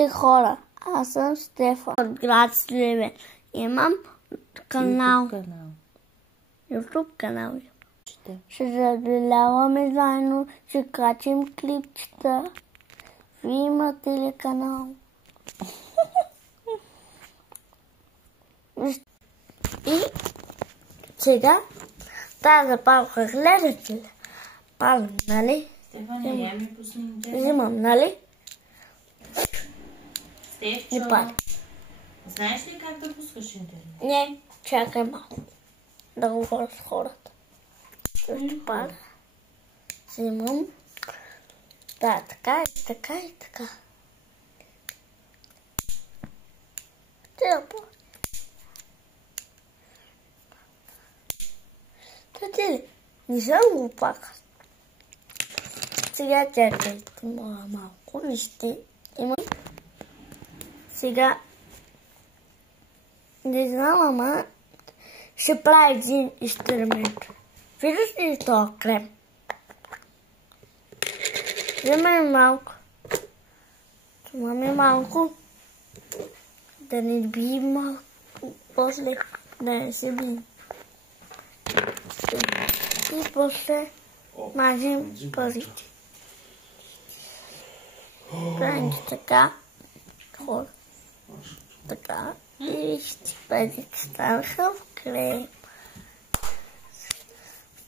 Здравейте, хора! Аз съм Стефан от град Сливен. Имам канал. YouTube канал. Ще забеляваме заедно, ще качим клипчета. Вие имате ли канал? И сега тази запалка гледате ли? Палим, нали? Стефане, я ми пусни интернет. Взимам, нали? Стефчо, знаеш ли как да пускаш интернет? Не, чакай малко. Да говоря с хората. Ще пада. Взимам. Да, така и така и така. Тати, не съм го пака. Сега чакайте малко. Вижте, имам. Сега не знам, ама ще прави един експеримент. Виждаш ли този крем? Вземаме малко. Вземаме малко. Да не би малко. После да не се би. И после мажем парите. Правим така. Хора. Така. И ще парите станаха в крем.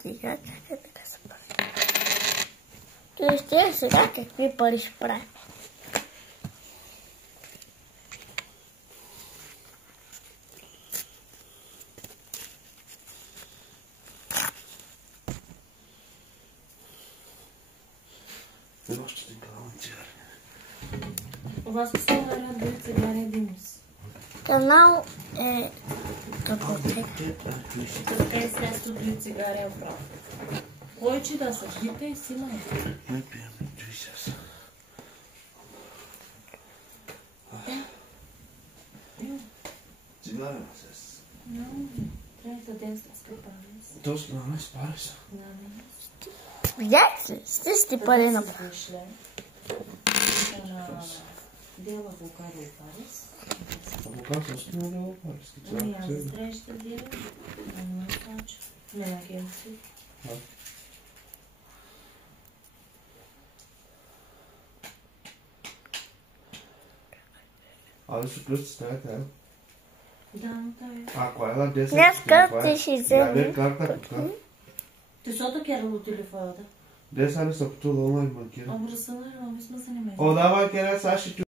Сега чакай така се прави. И сега какви пари ще правим. У вас все варят две цигари Димус. Канал е какво те? Те средства две цигари обратно. Кой че да са? Дите си май. Не пием, две сега. Цигари на сес. Трябва да денства спепарис. Точно, не спарис. Видяхте ли? Сте пари на Дела Вулкари Парис. Авокад също не дела Парис. Ами аз среща дира. Не плача. Не агенция. Ali su plюс стоят, а? Да, но тая. А, коя е на 10? Днеска ти ще вземи. Не, карта тук. Ти сота керало телефона? 10 са пътува онлайн банкира. Обръсана, но ми сме се не ме. О, давай, Кера, сега ще